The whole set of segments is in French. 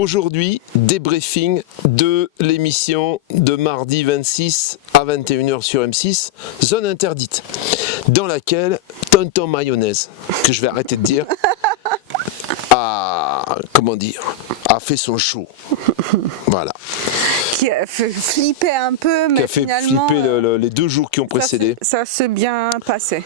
Aujourd'hui, débriefing de l'émission de mardi 26 à 21h sur M6, Zone Interdite, dans laquelle Tonton Mayonnaise, que je vais arrêter de dire, a fait son show. Voilà. Qui a fait flipper un peu, mais qui a fait finalement, flipper les 2 jours qui ont précédé. Ça s'est bien passé.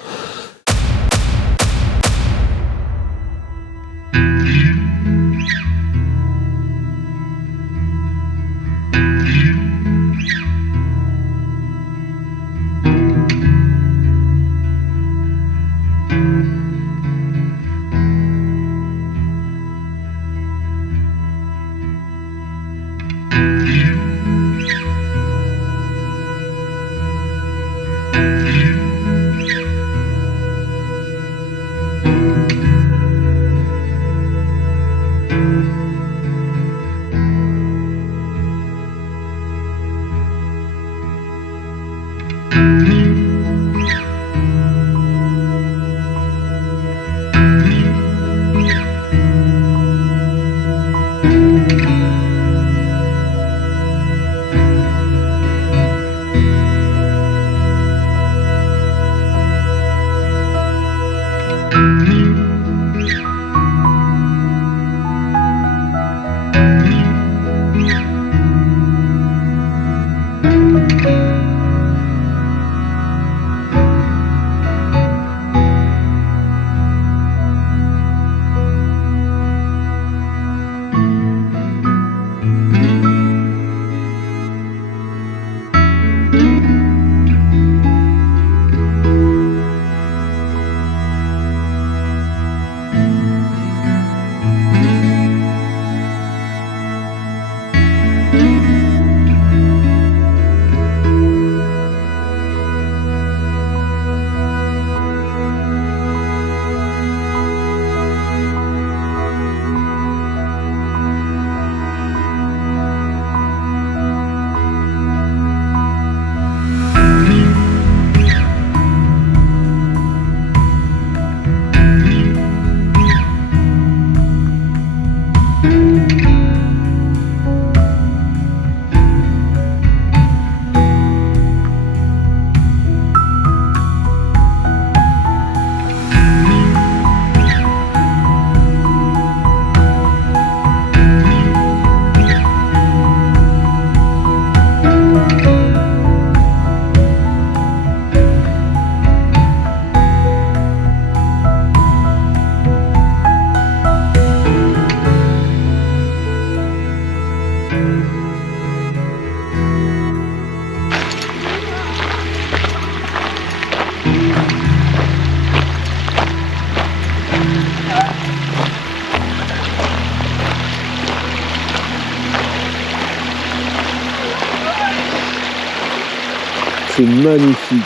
C'est magnifique.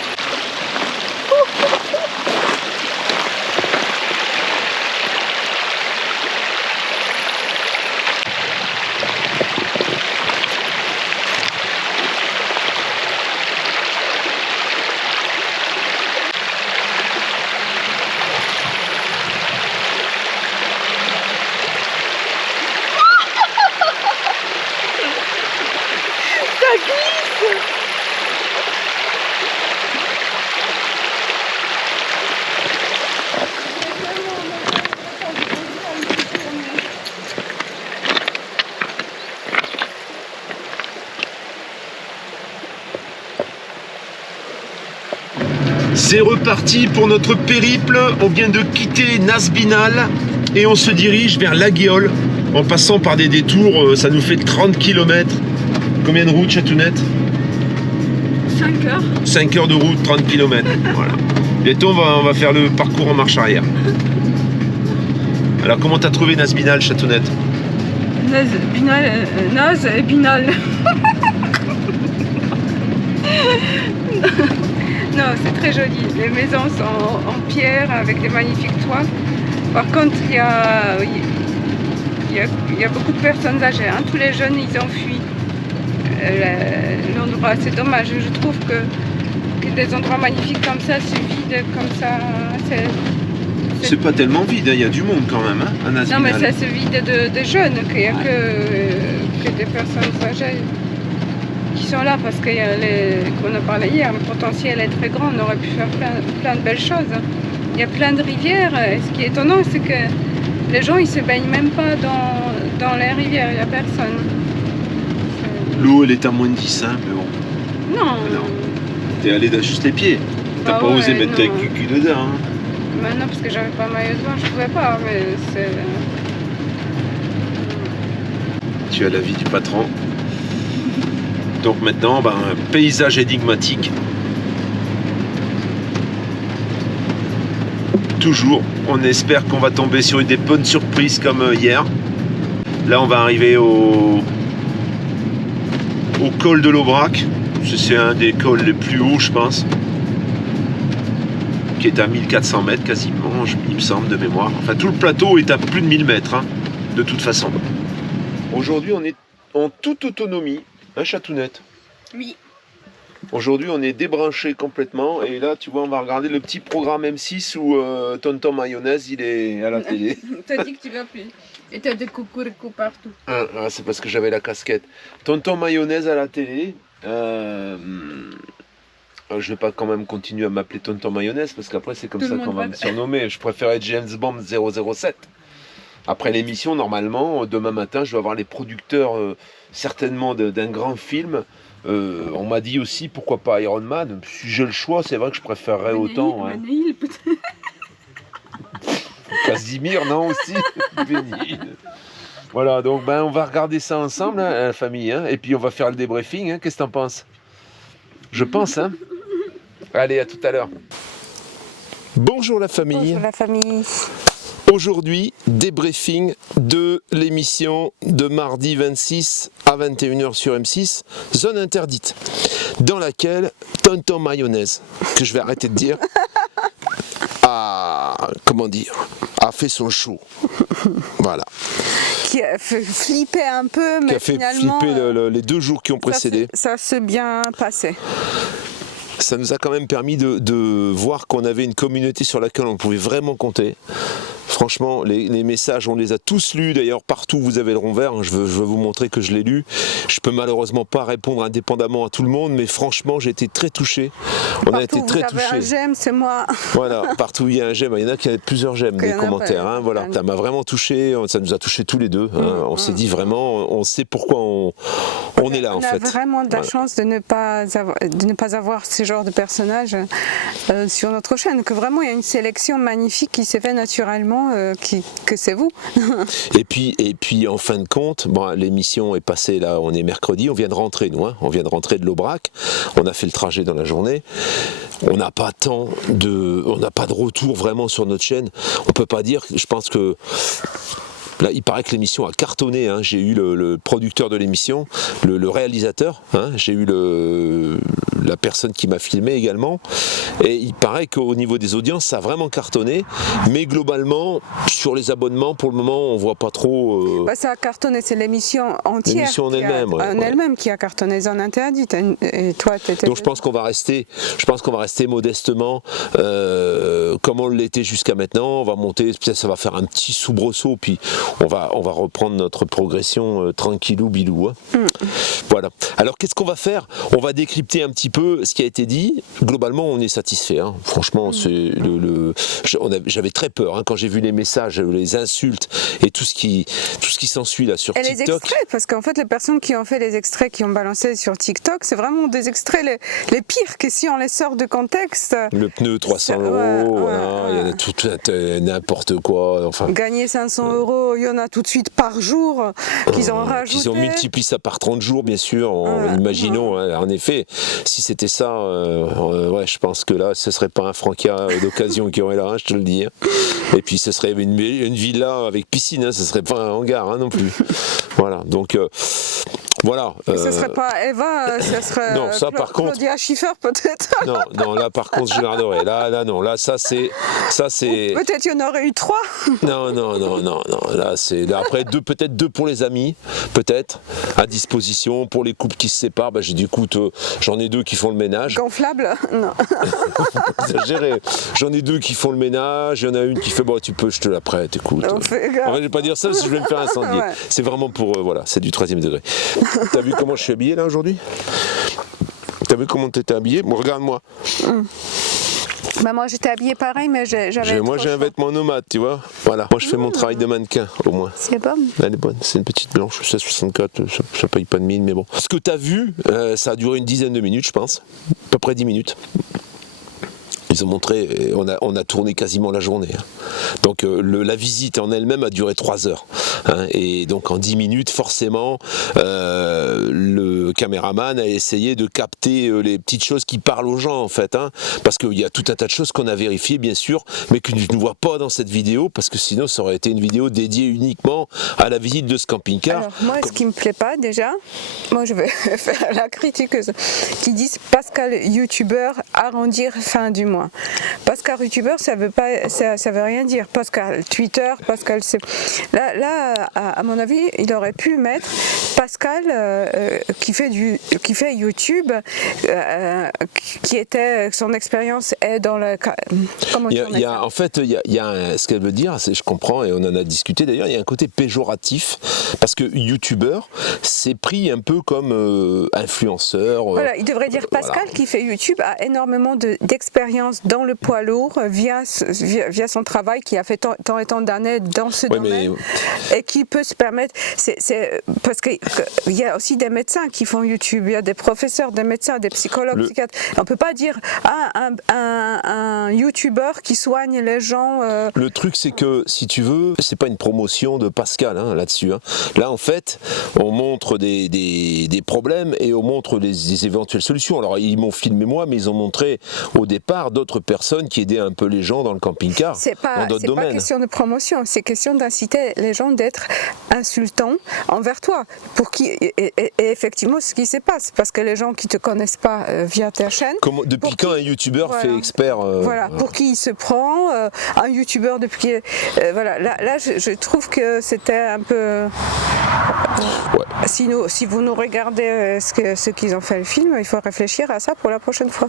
Ça glisse. C'est reparti pour notre périple. On vient de quitter Nasbinal et on se dirige vers Laguiole en passant par des détours. Ça nous fait 30 km. Combien de route, Chatounette? 5 heures. 5 heures de route, 30 km. Voilà. Bientôt, on va faire le parcours en marche arrière. Alors, comment t'as trouvé Nasbinal, Chatounette? Naz et Binal. Non, c'est très joli. Les maisons sont en pierre avec des magnifiques toits. Par contre, il y a beaucoup de personnes âgées. Hein. Tous les jeunes, ils ont fui l'endroit. C'est dommage. Je trouve que des endroits magnifiques comme ça, c'est vide, comme ça, C'est pas tellement vide, il y a du monde quand même, hein, à Non, Nazminal. mais ça se vide de jeunes, qu'il n'y a que des personnes âgées qui sont là parce qu'il y a qu'on a parlé hier, le potentiel est très grand, on aurait pu faire plein de belles choses. Il y a plein de rivières, et ce qui est étonnant, c'est que les gens ils se baignent même pas dans les rivières, il n'y a personne. L'eau elle est à moins de 10, hein, mais bon. Non. T'es allé juste les pieds. T'as pas osé mettre ta cucu dedans. Hein. Maintenant, parce que j'avais pas maillot de bain, je pouvais pas, mais c'est... Tu as l'avis du patron. Donc maintenant, paysage énigmatique. Toujours, on espère qu'on va tomber sur une des bonnes surprises comme hier. Là, on va arriver au col de l'Aubrac. C'est un des cols les plus hauts, je pense. Qui est à 1400 mètres quasiment, il me semble, de mémoire. Enfin, tout le plateau est à plus de 1000 mètres, hein, de toute façon. Aujourd'hui, on est en toute autonomie, hein, Chatounette? Oui. Aujourd'hui, on est débranché complètement. Et là, tu vois, on va regarder le petit programme M6 où Tonton Mayonnaise, il est à la télé. T'as dit que tu vas plus. Et t'as des coucou partout. Ah, c'est parce que j'avais la casquette. Tonton Mayonnaise à la télé. Je vais pas quand même continuer à m'appeler Tonton Mayonnaise parce qu'après c'est comme ça qu'on va me surnommer. Je préfère être James Bond 007. Après l'émission, normalement, demain matin, je vais avoir les producteurs certainement d'un grand film. On m'a dit aussi pourquoi pas Iron Man. Si j'ai le choix, c'est vrai que je préférerais autant. Hein. Casimir, non aussi. Voilà, donc on va regarder ça ensemble, hein, la famille, hein, et puis on va faire le débriefing. Hein. Qu'est-ce que t'en penses? Je pense, hein. Allez, à tout à l'heure. Bonjour la famille. Bonjour la famille. Aujourd'hui, débriefing de l'émission de mardi 26 à 21h sur M6, Zone Interdite, dans laquelle Tonton Mayonnaise, que je vais arrêter de dire, a fait son show. Voilà. Qui a fait flipper un peu, mais qui a fait finalement, flipper les 2 jours qui ont précédé. Ça s'est bien passé. Ça nous a quand même permis de voir qu'on avait une communauté sur laquelle on pouvait vraiment compter. Franchement, les messages, on les a tous lus. D'ailleurs, partout vous avez le rond vert. Je veux vous montrer que je l'ai lu. Je peux malheureusement pas répondre indépendamment à tout le monde, mais franchement, j'ai été très touché. On a été très touchés. Un j'aime, c'est moi. Voilà, partout où il y a un j'aime. Il y en a qui ont plusieurs j'aime des commentaires. Hein, voilà, ça m'a vraiment touché. Ça nous a touché tous les deux. Hein. On s'est dit vraiment, on sait pourquoi on est là en fait. On a vraiment de la chance de ne pas avoir ce genre de personnages sur notre chaîne. Que vraiment, il y a une sélection magnifique qui s'est faite naturellement. Que c'est vous. et puis en fin de compte, l'émission est passée là, on est mercredi, on vient de rentrer nous, hein, on vient de rentrer de l'Aubrac, on a fait le trajet dans la journée, on n'a pas de retour vraiment sur notre chaîne, on peut pas dire, je pense que là, il paraît que l'émission a cartonné. Hein. J'ai eu le producteur de l'émission, le réalisateur. Hein. J'ai eu la personne qui m'a filmé également. Et il paraît qu'au niveau des audiences, ça a vraiment cartonné. Mais globalement, sur les abonnements, pour le moment, on voit pas trop. Ça a cartonné. C'est l'émission entière. L'émission en elle-même. Elle-même qui a cartonné. Zone Interdite. Et toi, t'étais. Donc je pense qu'on va rester modestement comme on l'était jusqu'à maintenant. On va monter. Peut-être ça va faire un petit soubresaut. Puis on va reprendre notre progression tranquillou bilou. Hein. Voilà. Alors qu'est-ce qu'on va faire? On va décrypter un petit peu ce qui a été dit. Globalement, on est satisfait. Hein. Franchement, j'avais très peur hein, quand j'ai vu les messages, les insultes et tout ce qui s'ensuit là sur TikTok. Et les extraits, parce qu'en fait, les personnes qui ont fait les extraits, qui ont balancé sur TikTok, c'est vraiment des extraits les pires que si on les sort de contexte. Le pneu 300 €, il y en a tout n'importe quoi. Enfin, gagner 500 €, il y en a tout de suite par jour qu'ils ont rajouté. Ils ont multiplié ça par 30 jours, bien sûr. Imaginons, hein, en effet, si c'était ça, je pense que là, ce serait pas un Frankia d'occasion qui aurait là, hein, je te le dis. Hein. Et puis, ce serait une villa avec piscine, hein, ce serait pas un hangar hein, non plus. Voilà, donc Voilà. Ce serait pas Eva, ce serait non, ça, par contre, Claudia Schiffer peut-être. non, là par contre je garderai. Là non, là ça c'est. Peut-être il y en aurait eu 3. Non. Là c'est. Après peut-être 2 pour les amis, peut-être à disposition pour les couples qui se séparent. J'ai dit écoute, j'en ai 2 qui font le ménage. Gonflable, non. Exagéré. J'en ai 2 qui font le ménage. Il y en a une qui fait bon tu peux, je te la prête. Écoute. En fait, je vais pas dire ça parce que je vais me faire incendier. Ouais. C'est vraiment pour voilà, c'est du 3e degré. T'as vu comment je suis habillé là aujourd'hui? T'as vu comment t'étais habillé? Bon, regarde-moi. Moi j'étais habillée pareil, mais j'avais. Moi j'ai un vêtement nomade, tu vois. Voilà. Moi je fais mon travail de mannequin au moins. C'est bon. Elle est bonne. C'est une petite blanche, 16,64. Ça paye pas de mine, mais bon. Ce que t'as vu, ça a duré une dizaine de minutes, je pense. À peu près 10 minutes. Ils ont montré, on a tourné quasiment la journée. Donc la visite en elle-même a duré 3 heures. Et donc en 10 minutes, forcément, le caméraman a essayé de capter les petites choses qui parlent aux gens en fait. Parce qu'il y a tout un tas de choses qu'on a vérifiées bien sûr, mais que tu ne vois pas dans cette vidéo, parce que sinon ça aurait été une vidéo dédiée uniquement à la visite de ce camping-car. Alors moi ce qui me plaît pas déjà, moi je vais faire la critique qui disent Pascal youtubeur arrondir fin du mois. Pascal youtubeur ça veut rien dire. Pascal Twitter, Pascal c'est là à mon avis il aurait pu mettre Pascal qui fait YouTube, qui était son expérience est dans le comment en fait il y a ce qu'elle veut dire, je comprends et on en a discuté d'ailleurs, il y a un côté péjoratif parce que youtubeur c'est pris un peu comme influenceur. Voilà, il devrait dire Pascal qui fait YouTube a énormément d'expérience dans le poids lourd via son travail qui a fait tant et tant d'années dans ce domaine et qui peut se permettre parce qu'il y a aussi des médecins qui font YouTube, il y a des professeurs, des médecins, des psychologues, psychiatres. On peut pas dire un youtubeur qui soigne les gens. Le truc c'est que si tu veux, c'est pas une promotion de Pascal là-dessus. Là en fait, on montre des problèmes et on montre des éventuelles solutions. Alors ils m'ont filmé moi, mais ils ont montré au départ d'autres personnes qui aidaient un peu les gens dans le camping-car. Dans d'autres domaines. C'est pas question de promotion, c'est question d'inciter les gens d'être insultants envers toi. Et effectivement, ce qui se passe, parce que les gens qui te connaissent pas via ta chaîne. Depuis quand un youtubeur fait expert pour qui il se prend un youtubeur depuis voilà. Là, je trouve que c'était un peu. Si vous nous regardez ce qu'ils ont fait le film, il faut réfléchir à ça pour la prochaine fois.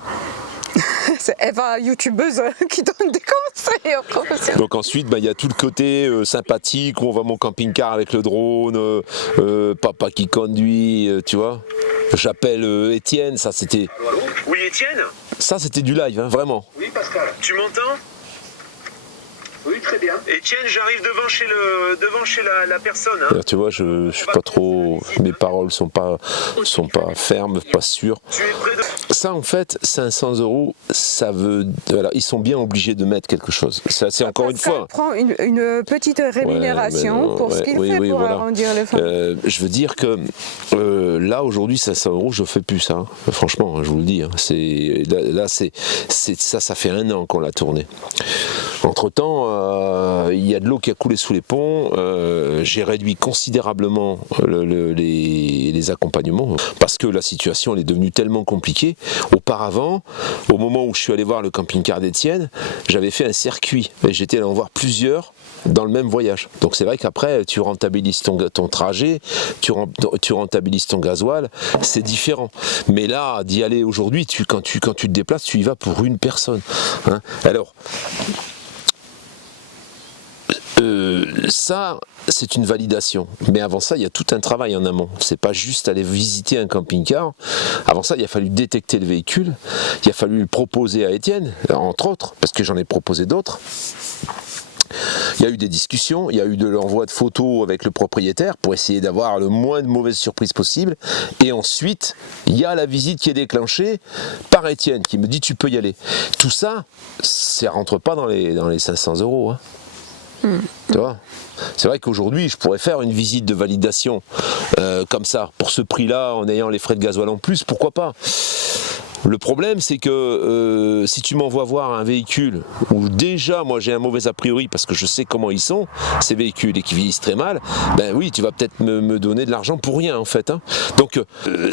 C'est Eva, youtubeuse, qui donne des conseils aux professionnels. Donc ensuite, il y a tout le côté sympathique où on voit mon camping-car avec le drone, papa qui conduit, tu vois. J'appelle Étienne, ça c'était. Oui, Étienne ? Ça c'était du live, vraiment. Oui, Pascal. Tu m'entends ? Oui, très bien. Étienne, j'arrive devant chez la personne. Tu vois, je suis pas trop. Mes paroles sont pas fermes, pas sûres. Tu es près de. Ça, en fait, 500 €, ça veut. Voilà, ils sont bien obligés de mettre quelque chose. Ça, c'est encore une fois. Prend une petite rémunération pour ce qu'il fait pour arrondir les fins. Je veux dire que là, aujourd'hui, 500 €, je fais plus ça. Franchement, je vous le dis. Là, ça fait 1 an qu'on l'a tourné. Entre-temps, il y a de l'eau qui a coulé sous les ponts. J'ai réduit considérablement les accompagnements parce que la situation elle est devenue tellement compliquée. Auparavant, au moment où je suis allé voir le camping-car d'Étienne, j'avais fait un circuit et j'étais allé en voir plusieurs dans le même voyage. Donc c'est vrai qu'après, tu rentabilises ton trajet, tu rentabilises ton gasoil, c'est différent. Mais là, d'y aller aujourd'hui, quand tu te déplaces, tu y vas pour une personne. Alors. Ça, c'est une validation. Mais avant ça, il y a tout un travail en amont. C'est pas juste aller visiter un camping-car. Avant ça, il a fallu détecter le véhicule. Il a fallu le proposer à Étienne, entre autres, parce que j'en ai proposé d'autres. Il y a eu des discussions, il y a eu de l'envoi de photos avec le propriétaire pour essayer d'avoir le moins de mauvaises surprises possible. Et ensuite, il y a la visite qui est déclenchée par Étienne qui me dit tu peux y aller. Tout ça, ça rentre pas dans les 500 €. Tu vois, c'est vrai qu'aujourd'hui je pourrais faire une visite de validation comme ça pour ce prix-là en ayant les frais de gasoil en plus, pourquoi pas. Le problème, c'est que si tu m'envoies voir un véhicule où déjà moi j'ai un mauvais a priori parce que je sais comment ils sont, ces véhicules, et qui vieillissent très mal, ben oui, tu vas peut-être me donner de l'argent pour rien en fait. Hein. Donc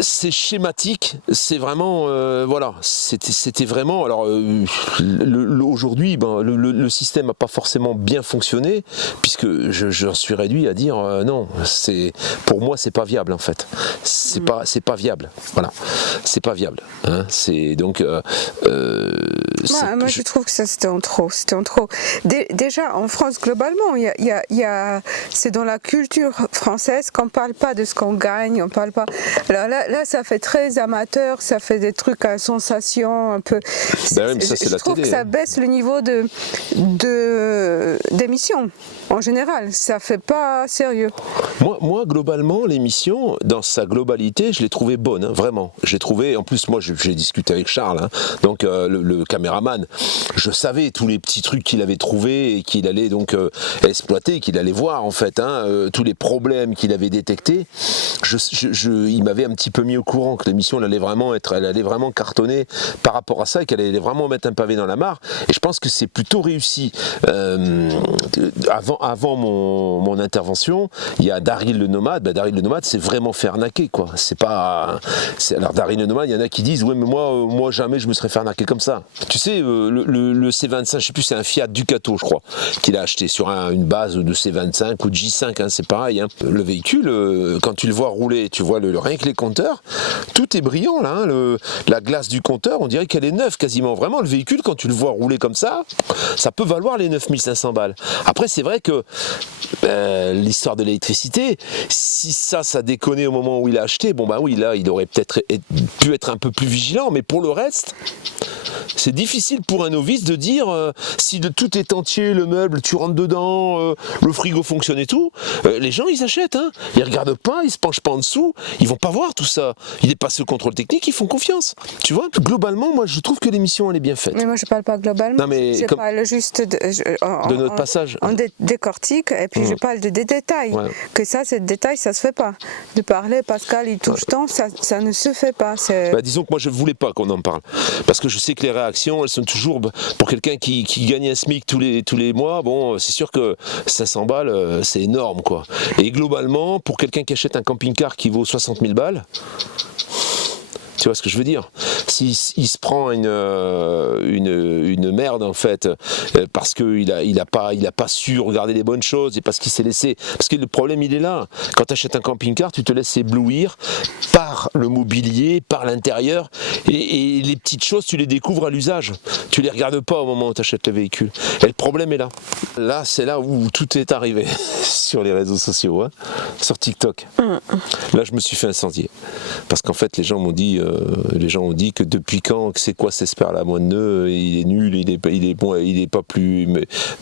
c'est schématique, c'est vraiment, voilà, c'était vraiment, alors aujourd'hui, ben, le système n'a pas forcément bien fonctionné, puisque j'en suis réduit à dire non, pour moi c'est pas viable en fait. C'est pas viable, voilà, c'est pas viable. Hein. C'est donc. Moi, je trouve que ça c'était en trop. Déjà, en France, globalement, c'est dans la culture française qu'on ne parle pas de ce qu'on gagne, on parle pas. Alors là, ça fait très amateur, ça fait des trucs à sensation un peu. Ben oui, mais ça, c'est je la trouve télé, que ça hein. baisse le niveau d'émission en général. Ça fait pas sérieux. Moi, globalement, l'émission, dans sa globalité, je l'ai trouvée bonne, hein, vraiment. J'ai trouvé, en plus, moi, j'ai discuté avec Charles, hein, donc le caméraman. Je savais tous les petits trucs qu'il avait trouvés et qu'il allait donc exploiter, qu'il allait voir, en fait, hein, tous les problèmes qu'il avait détectés. Il m'avait un petit peu mis au courant que l'émission, elle allait vraiment cartonner par rapport à ça et qu'elle allait vraiment mettre un pavé dans la mare. Et je pense que c'est plutôt réussi. Avant mon intervention, il y a Daryl le Nomade. Daryl le Nomade, c'est vraiment fait arnaquer, quoi. Alors Daryl le Nomade, il y en a qui disent ouais, mais moi jamais je me serais fait arnaquer comme ça. Tu sais, le C25, je sais plus, c'est un Fiat Ducato, je crois, qu'il a acheté sur une base de C25 ou de J5, hein, c'est pareil. Hein. Le véhicule, quand tu le vois rouler, tu vois rien que les compteurs, tout est brillant là. Hein, la glace du compteur, on dirait qu'elle est neuve quasiment. Vraiment, le véhicule, quand tu le vois rouler comme ça peut valoir les 9500 balles. Après, c'est vrai que l'histoire de l'électricité, si ça déconnait au moment où il a acheté, bon bah oui, là, il aurait peut-être pu être un peu plus vigilant, mais pour le reste, c'est difficile pour un novice de dire si tout est entier, le meuble, tu rentres dedans, le frigo fonctionne et tout, les gens ils achètent, hein. Ils regardent pas, ils se penchent pas en dessous, ils vont pas voir tout ça. Il est passé au contrôle technique, ils font confiance. Tu vois, globalement, moi je trouve que l'émission elle est bien faite. Mais moi je parle pas globalement, non, mais je parle juste de notre passage. On décortique et puis je parle des détails. Ouais. Que ça, ces détails, ça se fait pas. De parler, Pascal, il touche tant, ça ne se fait pas. Disons que moi je voulais pas qu'on en parle. Parce que je sais que les réactions, elles sont toujours, pour quelqu'un qui gagne un SMIC tous les mois, bon, c'est sûr que 500 balles, c'est énorme, quoi. Et globalement, pour quelqu'un qui achète un camping-car qui vaut 60 000 balles, tu vois ce que je veux dire? S'il se prend une merde en fait, parce qu'il a pas su regarder les bonnes choses et parce qu'il s'est laissé. Parce que le problème il est là. Quand tu achètes un camping-car, tu te laisses éblouir par le mobilier, par l'intérieur, et les petites choses tu les découvres à l'usage. Tu les regardes pas au moment où tu achètes le véhicule. Et le problème est là. Là, c'est là où tout est arrivé sur les réseaux sociaux, hein, sur TikTok. Là, je me suis fait incendier parce qu'en fait, les gens ont dit que depuis quand, c'est quoi cette sperme à moins de nœuds, il est nul, il est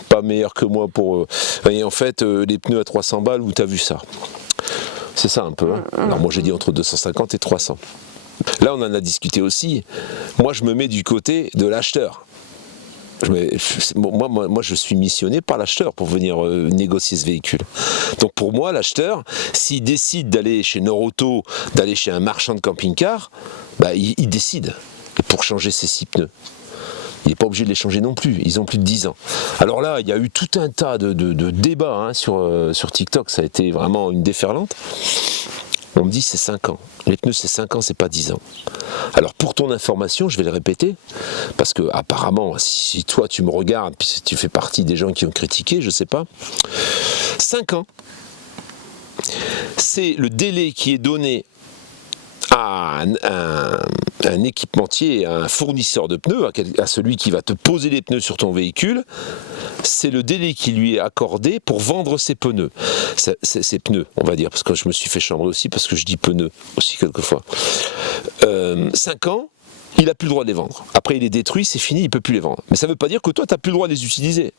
pas meilleur que moi pour. Et en fait, les pneus à 300 balles, où t'as vu ça? C'est ça un peu. Hein. Alors moi j'ai dit entre 250 et 300. Là on en a discuté aussi. Moi je me mets du côté de l'acheteur. Moi je suis missionné par l'acheteur pour venir négocier ce véhicule. Donc pour moi l'acheteur, s'il décide d'aller chez Norauto, d'aller chez un marchand de camping-car, il décide pour changer ses 6 pneus. Il n'est pas obligé de les changer non plus, ils ont plus de 10 ans. Alors là, il y a eu tout un tas de débats hein, sur TikTok, ça a été vraiment une déferlante. On me dit c'est 5 ans. Les pneus c'est 5 ans, c'est pas 10 ans. Alors pour ton information, je vais le répéter, parce que apparemment, si toi tu me regardes, puis si tu fais partie des gens qui ont critiqué, je sais pas, 5 ans, c'est le délai qui est donné à un équipementier, à un fournisseur de pneus, à celui qui va te poser les pneus sur ton véhicule, c'est le délai qui lui est accordé pour vendre ses pneus. Ses pneus, on va dire, parce que je me suis fait chambrer aussi, parce que je dis pneus aussi quelquefois. 5 ans, il n'a plus le droit de les vendre. Après, il est détruit, c'est fini, il ne peut plus les vendre. Mais ça ne veut pas dire que toi, tu n'as plus le droit de les utiliser.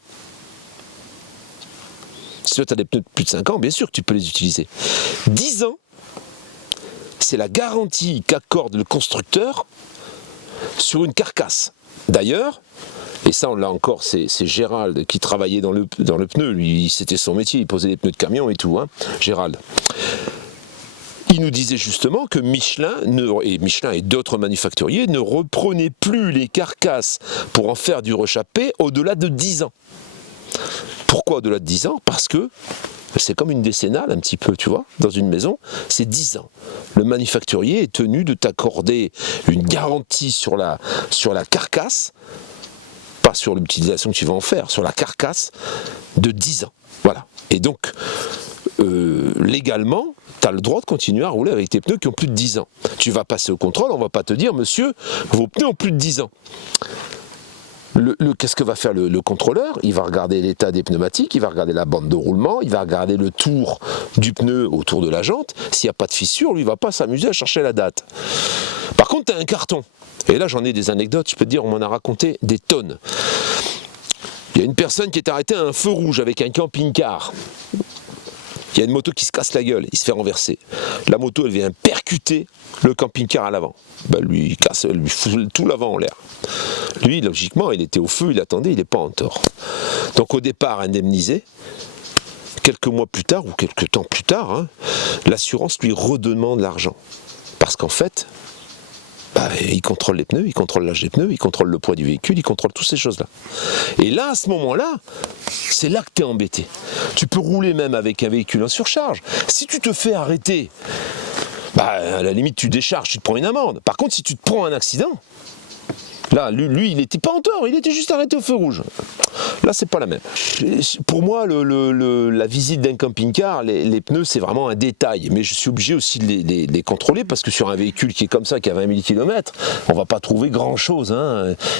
Si toi, tu as des pneus de plus de 5 ans, bien sûr que tu peux les utiliser. 10 ans, c'est la garantie qu'accorde le constructeur sur une carcasse. D'ailleurs, et ça on l'a encore, c'est Gérald qui travaillait dans le pneu, lui c'était son métier, il posait des pneus de camion et tout, hein, Gérald. il nous disait justement que Michelin et d'autres manufacturiers ne reprenaient plus les carcasses pour en faire du rechappé au-delà de 10 ans. Pourquoi au-delà de 10 ans? Parce que c'est comme une décennale un petit peu, tu vois, dans une maison, c'est 10 ans. Le manufacturier est tenu de t'accorder une garantie sur la carcasse, pas sur l'utilisation que tu vas en faire, sur la carcasse de 10 ans. Voilà. Et donc, légalement, tu as le droit de continuer à rouler avec tes pneus qui ont plus de 10 ans. Tu vas passer au contrôle, on ne va pas te dire, monsieur, vos pneus ont plus de 10 ans. Qu'est-ce que va faire le contrôleur? Il va regarder l'état des pneumatiques, il va regarder la bande de roulement, il va regarder le tour du pneu autour de la jante. S'il n'y a pas de fissure, lui, il ne va pas s'amuser à chercher la date. Par contre, tu as un carton. Et là, j'en ai des anecdotes, je peux te dire, on m'en a raconté des tonnes. Il y a une personne qui est arrêtée à un feu rouge avec un camping-car. Il y a une moto qui se casse la gueule, il se fait renverser. La moto, elle vient percuter le camping-car à l'avant. Lui fout tout l'avant en l'air. Lui, logiquement, il était au feu, il attendait, il n'est pas en tort. Donc au départ, indemnisé, quelques mois plus tard, ou quelques temps plus tard, l'assurance lui redemande l'argent. Parce qu'en fait, il contrôle les pneus, il contrôle l'âge des pneus, il contrôle le poids du véhicule, il contrôle toutes ces choses-là. Et là, à ce moment-là, c'est là que tu es embêté. Tu peux rouler même avec un véhicule en surcharge. Si tu te fais arrêter, à la limite, tu décharges, tu te prends une amende. Par contre, si tu te prends un accident, là, lui il n'était pas en tort, il était juste arrêté au feu rouge. Là, c'est pas la même. Pour moi, la visite d'un camping-car, les pneus, c'est vraiment un détail. Mais je suis obligé aussi de les contrôler parce que sur un véhicule qui est comme ça, qui a 20 000 km, on va pas trouver grand-chose.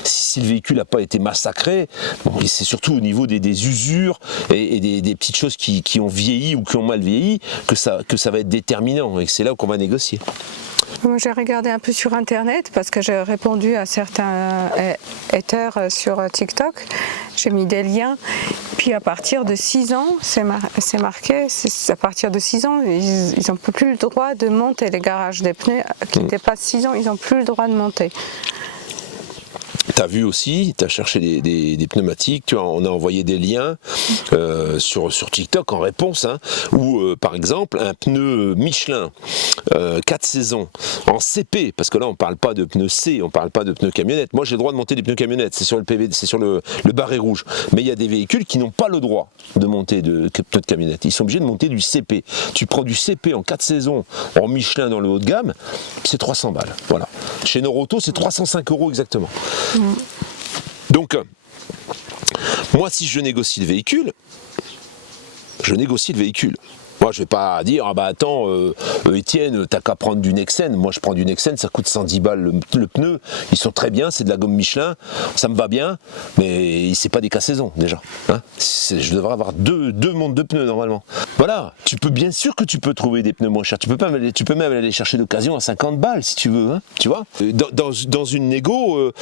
Si le véhicule n'a pas été massacré, c'est surtout au niveau des usures et des petites choses qui ont vieilli ou qui ont mal vieilli que ça va être déterminant et que c'est là qu'on va négocier. Moi, j'ai regardé un peu sur Internet parce que j'ai répondu à certains haters sur TikTok. J'ai mis des liens. Puis à partir de 6 ans, c'est marqué, à partir de 6 ans, ils n'ont plus le droit de monter. Les garages des pneus qui dépassent 6 ans, ils n'ont plus le droit de monter. Tu as vu aussi, tu as cherché des pneumatiques, on a envoyé des liens sur TikTok en réponse, où par exemple un pneu Michelin 4 saisons en CP, parce que là on ne parle pas de pneus C, on ne parle pas de pneus camionnette. Moi j'ai le droit de monter des pneus camionnettes, c'est sur le PV, c'est sur le barré rouge. Mais il y a des véhicules qui n'ont pas le droit de monter de pneus de camionnette. Ils sont obligés de monter du CP. Tu prends du CP en 4 saisons en Michelin dans le haut de gamme, c'est 300 balles. Voilà. Chez Noroto, c'est 305 € exactement. Donc, moi, si je négocie le véhicule, je négocie le véhicule. Moi, je vais pas dire, attends, Étienne, t'as qu'à prendre du Nexen. Moi, je prends du Nexen, ça coûte 110 balles le pneu. Ils sont très bien, c'est de la gomme Michelin, ça me va bien, mais c'est pas des cas saison déjà. Je devrais avoir deux montres de pneus normalement. Voilà, bien sûr que tu peux trouver des pneus moins chers. Tu peux même aller chercher d'occasion à 50 balles si tu veux, tu vois. Dans une négo,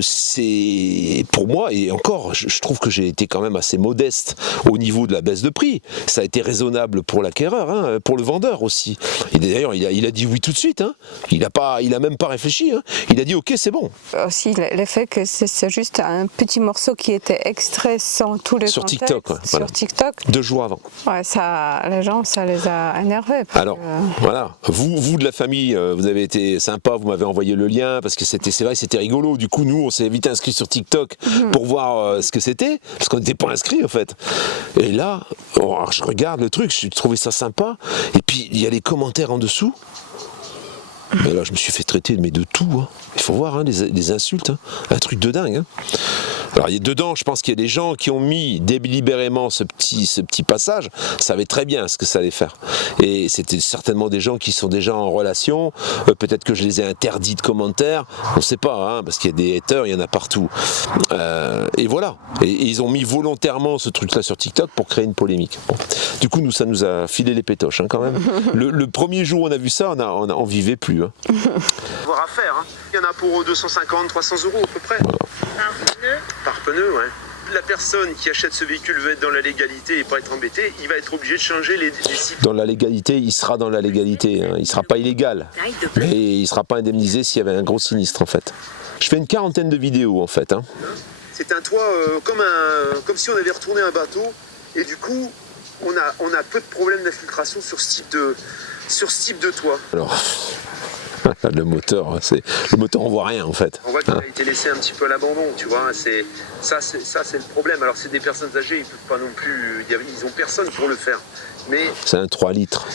c'est pour moi, et encore, je trouve que j'ai été quand même assez modeste au niveau de la baisse de prix. Ça a été raisonnable pour l'acquéreur, pour le vendeur aussi. Et d'ailleurs, il a dit oui tout de suite. Il a même pas réfléchi. Il a dit ok, c'est bon. Aussi, le fait que c'est juste un petit morceau qui était extrait sans tous les contextes. Sur TikTok. 2 jours avant. Ouais, les gens, ça les a énervés. Alors, voilà. Vous de la famille, vous avez été sympa, vous m'avez envoyé le lien parce que c'est vrai, c'était rigolo. Du coup, nous, on s'est vite inscrits sur TikTok pour voir ce que c'était, parce qu'on n'était pas inscrits en fait. Et là, je regarde le truc, j'ai trouvé ça sympa, et puis il y a les commentaires en dessous. Et là, je me suis fait traiter de tout. Il faut voir les insultes, un truc de dingue. Alors dedans, je pense qu'il y a des gens qui ont mis délibérément ce petit passage, savaient très bien ce que ça allait faire. Et c'était certainement des gens qui sont déjà en relation. Peut-être que je les ai interdits de commentaires. On ne sait pas, parce qu'il y a des haters, il y en a partout. Et voilà. Et ils ont mis volontairement ce truc-là sur TikTok pour créer une polémique. Bon. Du coup, ça nous a filé les pétoches quand même. Le premier jour où on a vu ça, on vivait plus. Voir à faire. Il y en a pour 250, 300 € à peu près. Voilà. Par pneu, ouais. La personne qui achète ce véhicule veut être dans la légalité et pas être embêté, il va être obligé de changer les sites. Dans la légalité, il sera dans la légalité. Il ne sera pas illégal. Mais il ne sera pas indemnisé s'il y avait un gros sinistre en fait. Je fais une 40aine de vidéos en fait. C'est un toit comme si on avait retourné un bateau et du coup, on a peu de problèmes d'infiltration sur ce type de toit. Alors, le moteur, on voit rien en fait. On voit qu'il a été laissé un petit peu à l'abandon, tu vois. C'est le problème. Alors c'est des personnes âgées, ils peuvent pas non plus, ils ont personne pour le faire. Mais c'est un 3 litres.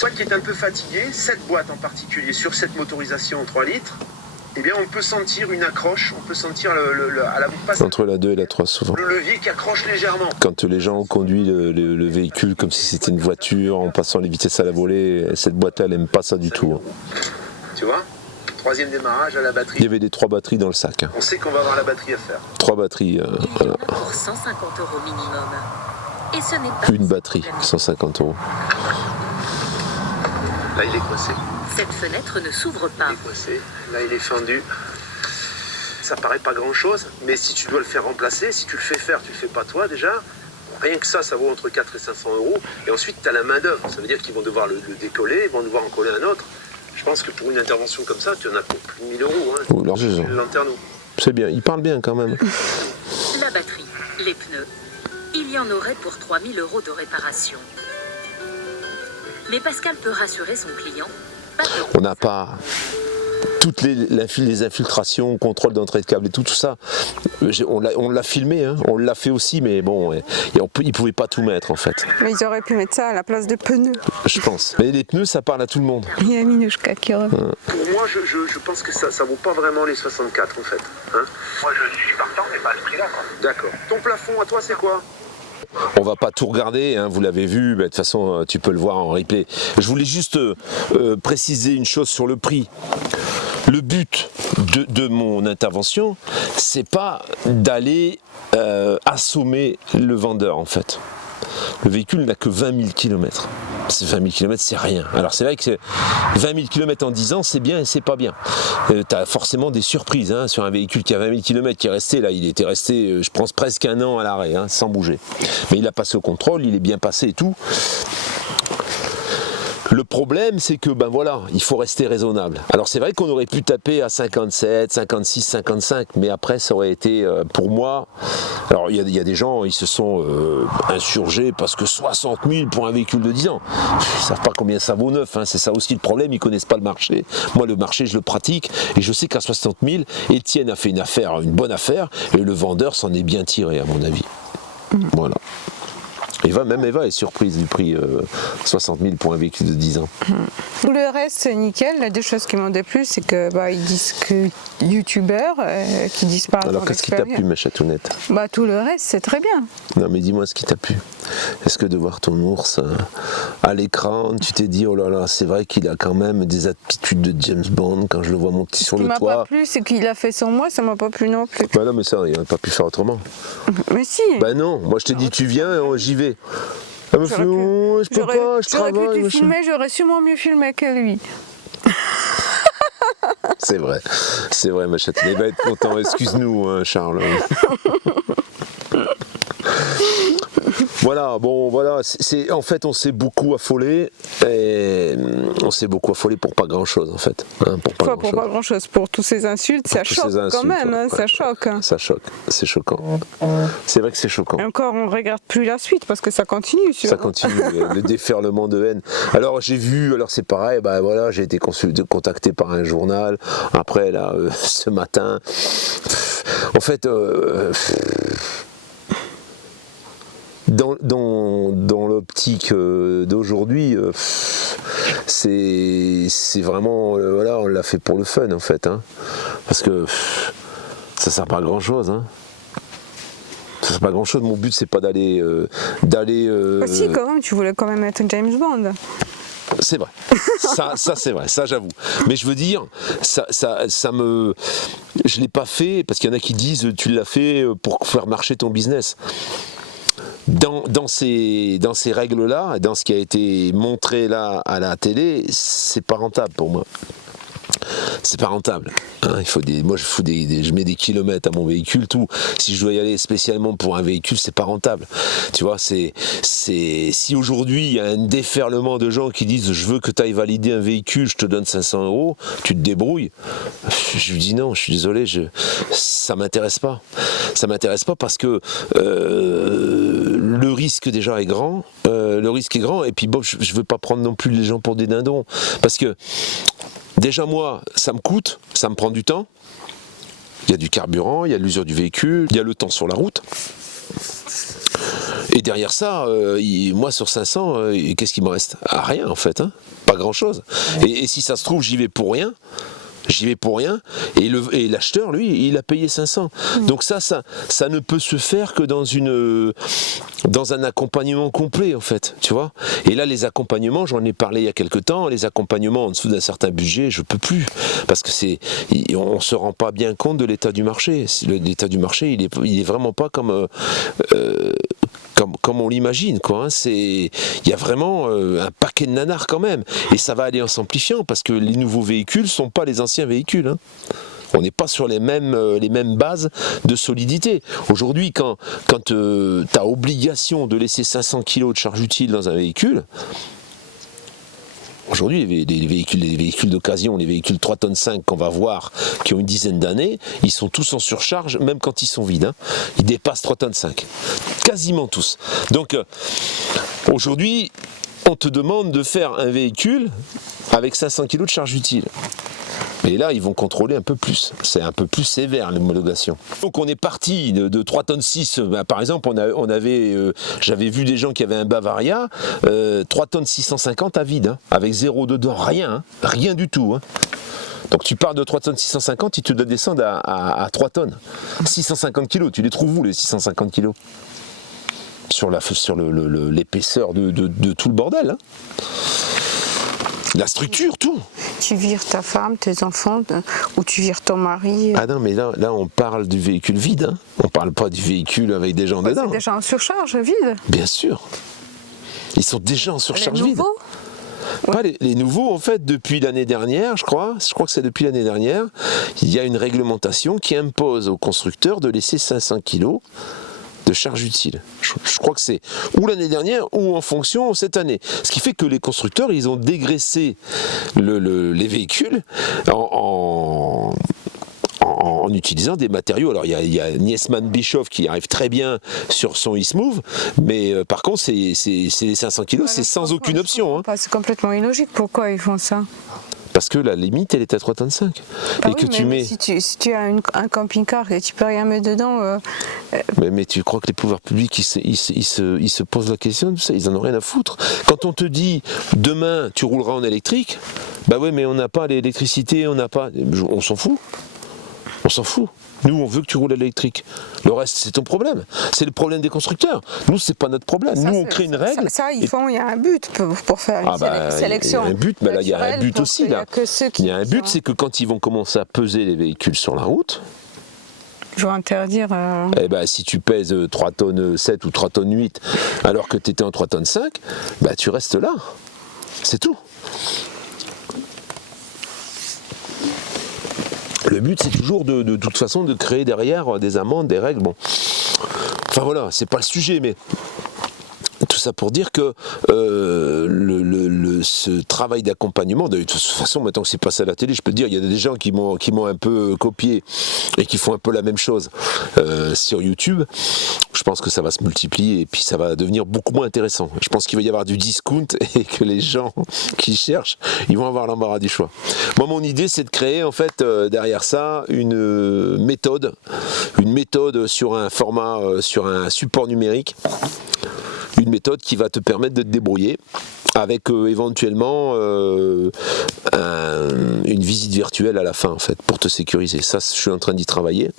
toi qui es un peu fatigué, cette boîte en particulier sur cette motorisation 3 litres, eh bien on peut sentir une accroche, on peut sentir à la passe Entre la 2 et la 3 souvent. le levier qui accroche légèrement. Quand les gens ont conduit le véhicule comme si c'était une voiture en passant les vitesses à la volée, cette boîte-là, elle n'aime pas ça du tout. Tu vois, 3e démarrage à la Il y batterie. avait les 3 batteries dans le sac. On sait qu'on va avoir la batterie à faire. 3 batteries, voilà. Pour 150 € minimum. Et ce n'est pas Une batterie, 150 €. Là il est coincé. Cette fenêtre ne s'ouvre pas. Il est coincé. Là il est fendu. Ça paraît pas grand chose, mais si tu dois le faire remplacer, si tu le fais faire, tu le fais pas toi déjà. Rien que ça vaut entre 4 et 500 €. Et ensuite, tu as la main-d'œuvre. Ça veut dire qu'ils vont devoir le décoller, ils vont devoir en coller un autre. Je pense que pour une intervention comme ça, tu en as pour plus de 1000 €. Hein. Oh, l'argent. Le lanterneau. C'est bien, il parle bien quand même. La batterie, les pneus. Il y en aurait pour 3000 € de réparation. Mais Pascal peut rassurer son client. Pas de On n'a pas toutes les infiltrations, contrôle d'entrée de câble et tout ça. On l'a filmé, hein, on l'a fait aussi, mais bon, ils ne pouvaient pas tout mettre en fait, Mais ils auraient pu mettre ça à la place de pneus. je pense. Mais les pneus, ça parle à tout le monde. Il y a Minouchka qui revient. Pour moi, je pense que ça vaut pas vraiment les 64 en fait. Hein. Moi, je suis partant, mais pas à ce prix-là. D'accord. Ton plafond à toi, c'est quoi? On va pas tout regarder, hein, vous l'avez vu, de toute façon tu peux le voir en replay. Je voulais juste préciser une chose sur le prix. Le but de mon intervention, c'est pas d'aller assommer le vendeur en fait. Le véhicule n'a que 20 000 km. 20 000 km, c'est rien. Alors c'est vrai que 20 000 km en 10 ans, c'est bien et c'est pas bien. Tu as forcément des surprises hein, sur un véhicule qui a 20 000 km, qui est resté là, il était resté, je pense, presque 1 an à l'arrêt, hein, sans bouger. Mais il a passé au contrôle, il est bien passé et tout. Le problème, c'est que ben voilà, il faut rester raisonnable. Alors c'est vrai qu'on aurait pu taper à 57, 56, 55, mais après ça aurait été, pour moi, alors il y a des gens, ils se sont insurgés parce que 60 000 pour un véhicule de 10 ans, ils ne savent pas combien ça vaut neuf, hein, c'est ça aussi le problème, ils ne connaissent pas le marché. Moi le marché je le pratique et je sais qu'à 60 000, Étienne a fait une bonne affaire et le vendeur s'en est bien tiré à mon avis. Voilà. Eva est surprise du prix 60 000 pour un véhicule de 10 ans. Tout le reste, c'est nickel. Les deux choses qui m'ont déplu, c'est que ils disent que youtubeurs qui disent pas. Alors qu'est-ce qui t'a plu, ma chatounette? Tout le reste, c'est très bien. Non mais dis-moi ce qui t'a plu. Est-ce que de voir ton ours à l'écran, tu t'es dit oh là là, c'est vrai qu'il a quand même des attitudes de James Bond quand je le vois monter sur le toit. Ce qui m'a pas plu, c'est qu'il a fait sans moi, ça m'a pas plu non plus. Bah non mais ça, il n'a pas pu faire autrement. Mais si. Bah non, moi je t'ai dit tu viens et j'y vais. Ah mais je peux pas, je travaille. J'aurais pu te filmer, j'aurais sûrement mieux filmé que lui. C'est vrai ma chatte, il va être content, excuse-nous hein, Charles. Voilà, en fait on s'est beaucoup affolé et on s'est beaucoup affolé pour pas grand chose en fait. Hein, pour pas grand chose. Pour toutes ces insultes, ça choque quand même, hein, ça choque. Ça choque, c'est choquant. C'est vrai que c'est choquant. Et encore, on ne regarde plus la suite parce que ça continue. Ça continue, le déferlement de haine. Alors j'ai vu, c'est pareil, j'ai été contacté par un journal, après là, ce matin, en fait, dans l'optique d'aujourd'hui, c'est vraiment, on l'a fait pour le fun en fait, hein, parce que ça sert pas à grand chose, hein. Ça sert pas à grand chose. Mon but c'est pas d'aller. Si quand même, tu voulais quand même être James Bond. C'est vrai, ça c'est vrai, ça j'avoue. Mais je veux dire, je l'ai pas fait parce qu'il y en a qui disent tu l'as fait pour faire marcher ton business. Dans ces règles-là, dans ce qui a été montré là à la télé, c'est pas rentable pour moi. c'est pas rentable. Hein, moi je mets des kilomètres à mon véhicule, tout. Si je dois y aller spécialement pour un véhicule, c'est pas rentable. Tu vois, si aujourd'hui il y a un déferlement de gens qui disent je veux que tu ailles valider un véhicule, je te donne 500 €, tu te débrouilles. Je lui dis non, je suis désolé, ça m'intéresse pas. Ça m'intéresse pas parce que le risque déjà est grand. Et puis bon, je veux pas prendre non plus les gens pour des dindons. Parce que déjà moi, ça me coûte, ça me prend du temps. Il y a du carburant, il y a l'usure du véhicule, il y a le temps sur la route. Et derrière ça, moi sur 500, qu'est-ce qu'il me reste? Rien en fait, hein, pas grand-chose. Et si ça se trouve, j'y vais pour rien. Et l'acheteur, lui, il a payé 500. Donc ça ne peut se faire que dans un accompagnement complet, en fait, tu vois. Et là, les accompagnements, j'en ai parlé il y a quelques temps, les accompagnements en dessous d'un certain budget, je peux plus, parce que on se rend pas bien compte de l'état du marché. L'état du marché, il est vraiment pas comme on l'imagine, quoi. Hein. Il y a vraiment un paquet de nanars quand même, et ça va aller en s'amplifiant parce que les nouveaux véhicules sont pas les anciens véhicules. Hein. On n'est pas sur les mêmes bases de solidité. Aujourd'hui, quand tu as obligation de laisser 500 kg de charge utile dans un véhicule, aujourd'hui, les véhicules d'occasion, les véhicules 3,5 tonnes qu'on va voir, qui ont une dizaine d'années, ils sont tous en surcharge, même quand ils sont vides. Hein. Ils dépassent 3,5 tonnes. Quasiment tous. Donc, aujourd'hui, on te demande de faire un véhicule avec 500 kg de charge utile. Et là, ils vont contrôler un peu plus. C'est un peu plus sévère, l'homologation. Donc, on est parti de 3,6 tonnes. Bah, par exemple, j'avais vu des gens qui avaient un Bavaria, 3 tonnes 650 à vide, hein, avec 0 dedans, rien du tout. Hein. Donc, tu pars de 3 tonnes 650, ils te descendent à 3 tonnes. 650 kg, tu les trouves où, les 650 kg? Sur l'épaisseur de tout le bordel. Hein. La structure, tout. Tu vires ta femme, tes enfants, ou tu vires ton mari. Ah non, mais là on parle du véhicule vide. Hein. On parle pas du véhicule avec des gens dedans. C'est déjà en surcharge vide. Bien sûr. Ils sont déjà en surcharge vide. Pas les nouveaux, en fait, depuis l'année dernière, je crois que c'est depuis l'année dernière, il y a une réglementation qui impose aux constructeurs de laisser 500 kg de charge utile. Je crois que c'est ou l'année dernière ou en fonction cette année. Ce qui fait que les constructeurs, ils ont dégraissé les véhicules en utilisant des matériaux. Alors il y a Niesman Bischoff qui arrive très bien sur son e-smooth, mais par contre c'est les 500 kg, c'est sans aucune option. Hein. C'est complètement illogique. Pourquoi ils font ça? Parce que la limite, elle est à 3,5 tonnes. Ah et oui, que tu mets. Si tu as un camping-car et tu peux rien mettre dedans. Mais tu crois que les pouvoirs publics, ils se posent la question de ça? Ils en ont rien à foutre. Quand on te dit demain tu rouleras en électrique, bah ouais, mais on n'a pas l'électricité, on s'en fout. On s'en fout. Nous, on veut que tu roules à l'électrique. Le reste, c'est ton problème. C'est le problème des constructeurs. Nous, c'est pas notre problème. Nous, on crée une règle. Il y a un but pour faire une sélection. Il y a un but, mais là, il y a un but aussi. Là. Il y a un but, c'est que quand ils vont commencer à peser les véhicules sur la route, ils vont interdire. Eh ben, si tu pèses 3 tonnes 7 ou 3 tonnes 8, alors que tu étais en 3 tonnes 5, bah, tu restes là. C'est tout. Le but, c'est toujours de toute façon de créer derrière des amendes, des règles. Bon, enfin voilà, c'est pas le sujet, mais tout ça pour dire que ce travail d'accompagnement, de toute façon, maintenant que c'est passé à la télé, je peux te dire, il y a des gens qui m'ont un peu copié et qui font un peu la même chose sur YouTube. Je pense que ça va se multiplier et puis ça va devenir beaucoup moins intéressant. Je pense qu'il va y avoir du discount et que les gens qui cherchent, ils vont avoir l'embarras du choix. Moi, mon idée, c'est de créer en fait derrière ça une méthode sur un format, sur un support numérique. Une méthode qui va te permettre de te débrouiller avec éventuellement une visite virtuelle à la fin en fait pour te sécuriser. Ça, je suis en train d'y travailler.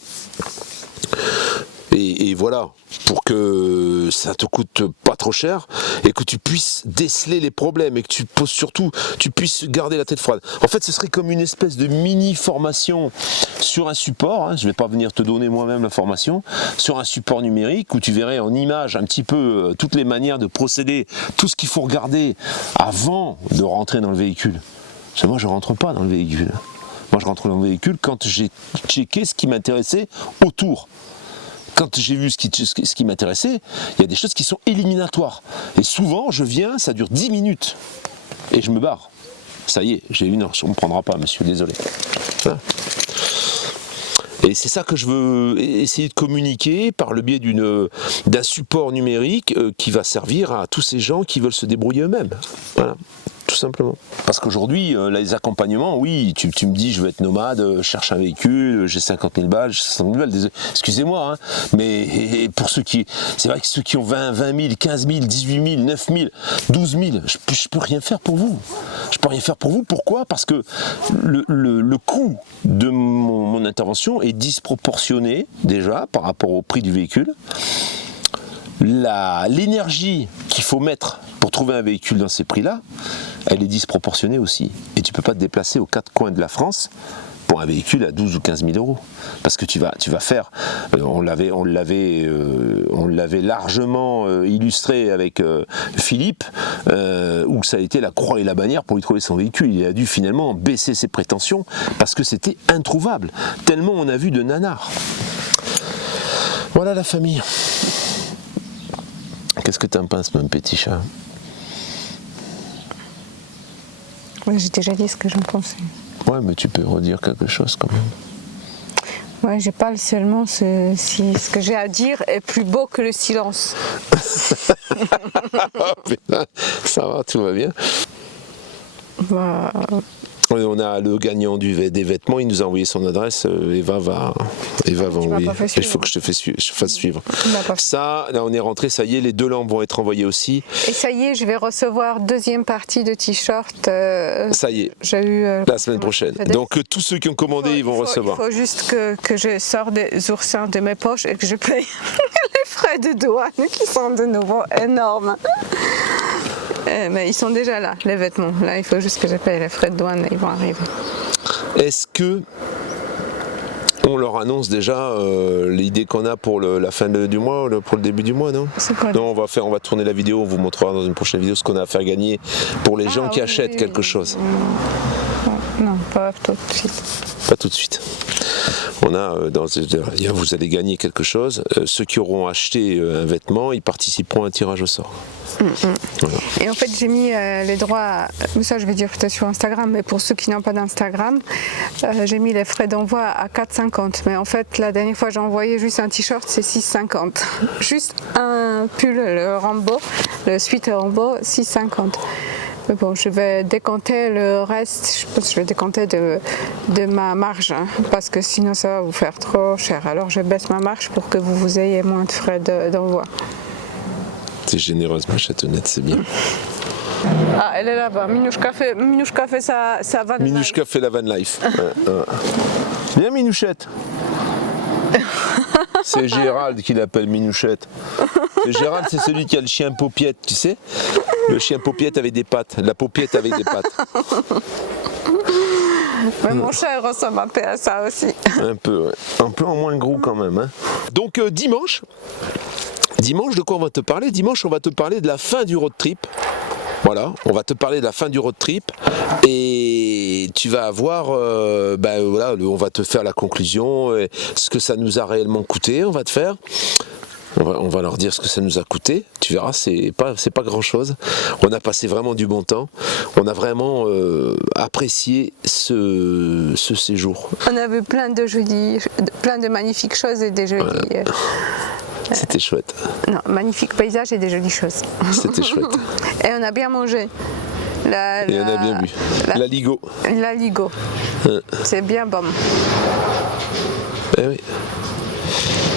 Et voilà, pour que ça te coûte pas trop cher et que tu puisses déceler les problèmes et que tu puisses garder la tête froide. En fait, ce serait comme une espèce de mini formation sur un support. Hein, je vais pas venir te donner moi-même la formation sur un support numérique où tu verrais en image un petit peu toutes les manières de procéder, tout ce qu'il faut regarder avant de rentrer dans le véhicule. Parce que moi, je rentre pas dans le véhicule. Moi, je rentre dans le véhicule quand j'ai checké ce qui m'intéressait autour. Quand j'ai vu ce qui m'intéressait, il y a des choses qui sont éliminatoires. Et souvent, je viens, ça dure 10 minutes. Et je me barre. Ça y est, j'ai une heure, on ne me prendra pas, monsieur, désolé. Voilà. Et c'est ça que je veux essayer de communiquer par le biais d'un support numérique qui va servir à tous ces gens qui veulent se débrouiller eux-mêmes. Voilà, tout simplement. Parce qu'aujourd'hui, les accompagnements, oui, tu me dis je veux être nomade, je cherche un véhicule, j'ai 50 000 balles, j'ai 60 000 balles, excusez-moi, hein, mais pour ceux qui... C'est vrai que ceux qui ont 20 000, 15 000, 18 000, 9 000, 12 000, je peux rien faire pour vous. Je peux rien faire pour vous, pourquoi ? Parce que le coût de mon intervention est disproportionné déjà par rapport au prix du véhicule. L'énergie qu'il faut mettre pour trouver un véhicule dans ces prix-là, elle est disproportionnée aussi. Et tu ne peux pas te déplacer aux quatre coins de la France pour un véhicule à 12 ou 15 000 euros. Parce que tu vas faire, on l'avait largement illustré avec Philippe, où ça a été la croix et la bannière pour lui trouver son véhicule. Il a dû finalement baisser ses prétentions parce que c'était introuvable. Tellement on a vu de nanars. Voilà la famille. Qu'est-ce que tu en penses, mon petit chat ? Ouais, j'ai déjà dit ce que j'en pensais. Ouais, mais tu peux redire quelque chose quand même. Ouais, je parle seulement si ce que j'ai à dire est plus beau que le silence. Ça va, tout va bien. Bah... On a le gagnant des vêtements, il nous a envoyé son adresse, Eva va envoyer. Il faut que je fasse suivre. Ça, là on est rentré, ça y est, les 2 lampes vont être envoyées aussi. Et ça y est, je vais recevoir deuxième partie de t-shirt. Ça y est, j'ai eu, la semaine prochaine. Donc tous ceux qui ont commandé, ils vont recevoir. Il faut juste que je sors des oursins de mes poches et que je paye les frais de douane qui sont de nouveau énormes. Mais ils sont déjà là, les vêtements. Là, il faut juste que je paye les frais de douane et ils vont arriver. Est-ce que on leur annonce déjà l'idée qu'on a pour la fin du mois, pour le début du mois, non ? Non, on va tourner la vidéo, on vous montrera dans une prochaine vidéo ce qu'on a à faire gagner pour les gens qui achètent quelque chose. Non, pas tout de suite. Pas tout de suite. On a, vous allez gagner quelque chose. Ceux qui auront acheté un vêtement, ils participeront à un tirage au sort. Voilà. Et en fait, j'ai mis les droits, ça je vais dire peut-être sur Instagram, mais pour ceux qui n'ont pas d'Instagram, j'ai mis les frais d'envoi à 4,50. Mais en fait, la dernière fois, j'ai envoyé juste un t-shirt, c'est 6,50. Juste un pull, le Rambo, le suite Rambo, 6,50. Mais bon, je vais décompter le reste, je pense que je vais décompter de ma marge, hein, parce que sinon ça va vous faire trop cher. Alors je baisse ma marge pour que vous ayez moins de frais d'envoi. C'est généreuse, ma chatonnette, c'est bien. Ah, elle est là-bas. Minouchka fait sa van life. Minouchka fait la van life. Viens, Minouchette. C'est Gérald qui l'appelle Minouchette. Et Gérald, c'est celui qui a le chien paupiette, tu sais ? Le chien paupiette avec des pattes. La paupiette avec des pattes. Mais mon chat il ressemble un peu à ça aussi. Un peu, ouais. Un peu en moins gros quand même. Hein. Donc dimanche, de quoi on va te parler ? Dimanche, on va te parler de la fin du road trip. Voilà, on va te parler de la fin du road trip et tu vas avoir, voilà, on va te faire la conclusion, ce que ça nous a réellement coûté, on va te faire. On va leur dire ce que ça nous a coûté. Tu verras, c'est pas grand chose. On a passé vraiment du bon temps. On a vraiment apprécié ce séjour. On a vu plein de magnifiques choses et des jolies. Ouais. C'était chouette. Non, magnifiques paysages et des jolies choses. C'était chouette. Et on a bien mangé. Et on a bien bu. La Ligo. La Ligo. C'est bien bon. Eh oui.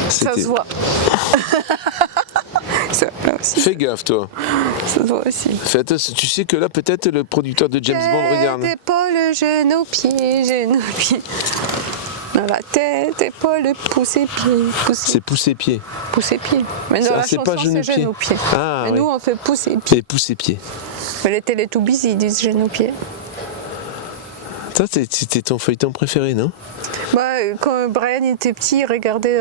Ça se voit. Ça, là aussi. Fais gaffe, toi. Ça se voit aussi. Fais attention, tu sais que là, peut-être le producteur de James Bond regarde. Épaule, genou, pied. Dans la tête, épaule, pousser pied. C'est pousser pied. Pousser pied. Mais dans la chanson, pas genou c'est genou pied. Ah, mais oui. nous, on fait pousser pied. Et pousser pied. Mais les Télétoubbies, ils disent genou pied. Ça, c'était ton feuilleton préféré, non ? Bah, quand Brian était petit, il regardait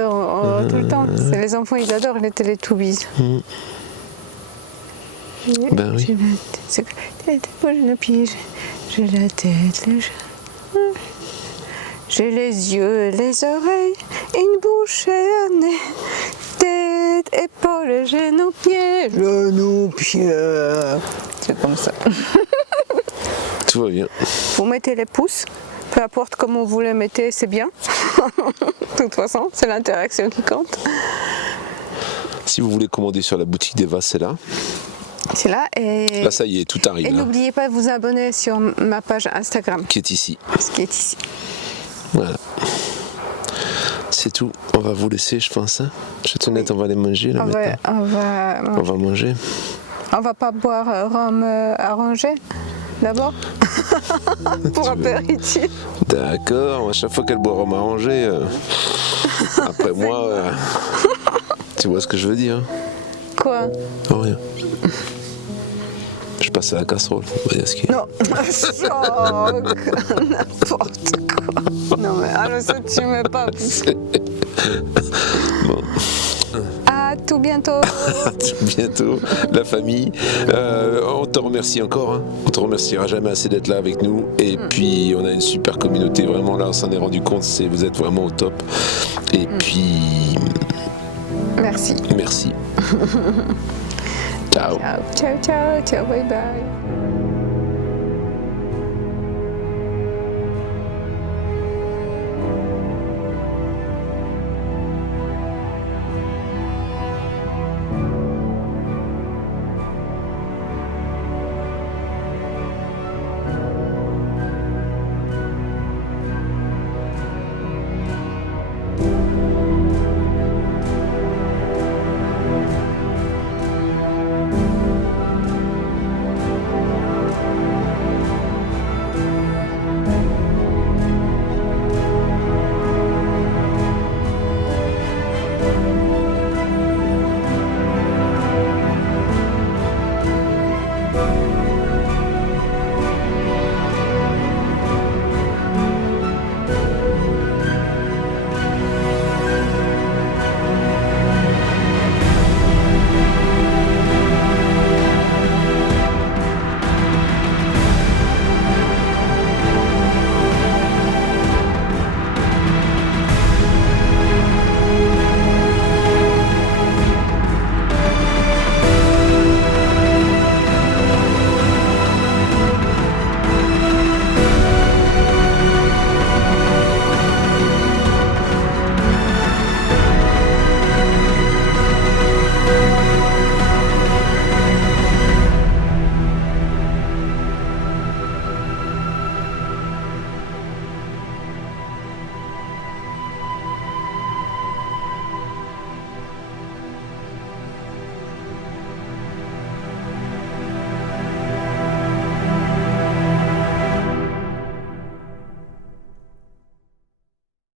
tout le temps. Les enfants, ils adorent les Télétoubbies. Ben oui. J'ai la tête, j'ai la tête, J'ai les yeux, les oreilles, une bouche et un nez. Tête, épaules, genoux, pieds. Genoux, pieds. C'est comme ça. Tout va bien. Vous mettez les pouces, peu importe comment vous les mettez, c'est bien. De toute façon, c'est l'interaction qui compte. Si vous voulez commander sur la boutique d'Eva, c'est là. C'est là et... Là, ça y est, tout arrive. Et Là. n'oubliez pas de vous abonner sur ma page Instagram, Qui est ici. ce qui est ici. Voilà. C'est tout. On va vous laisser, je pense. Hein. Jeannette, on va aller manger là maintenant. On va manger. On va pas boire rhum arrangé d'abord pour apéritif. D'accord. À chaque fois qu'elle boit rhum arrangé, après moi, tu vois ce que je veux dire. Quoi? Oh, rien. Je passe à la casserole. On va dire ce qu'il y a. Non, choc, n'importe quoi. Non mais alors ça tu mets pas. Bon. À tout bientôt. À tout bientôt, la famille. On te remercie encore. Hein. On te remerciera jamais assez d'être là avec nous. Et puis, on a une super communauté. Vraiment, là, on s'en est rendu compte. Vous êtes vraiment au top. Et puis... Merci. Merci. Ciao. Ciao, ciao, ciao, ciao, bye bye.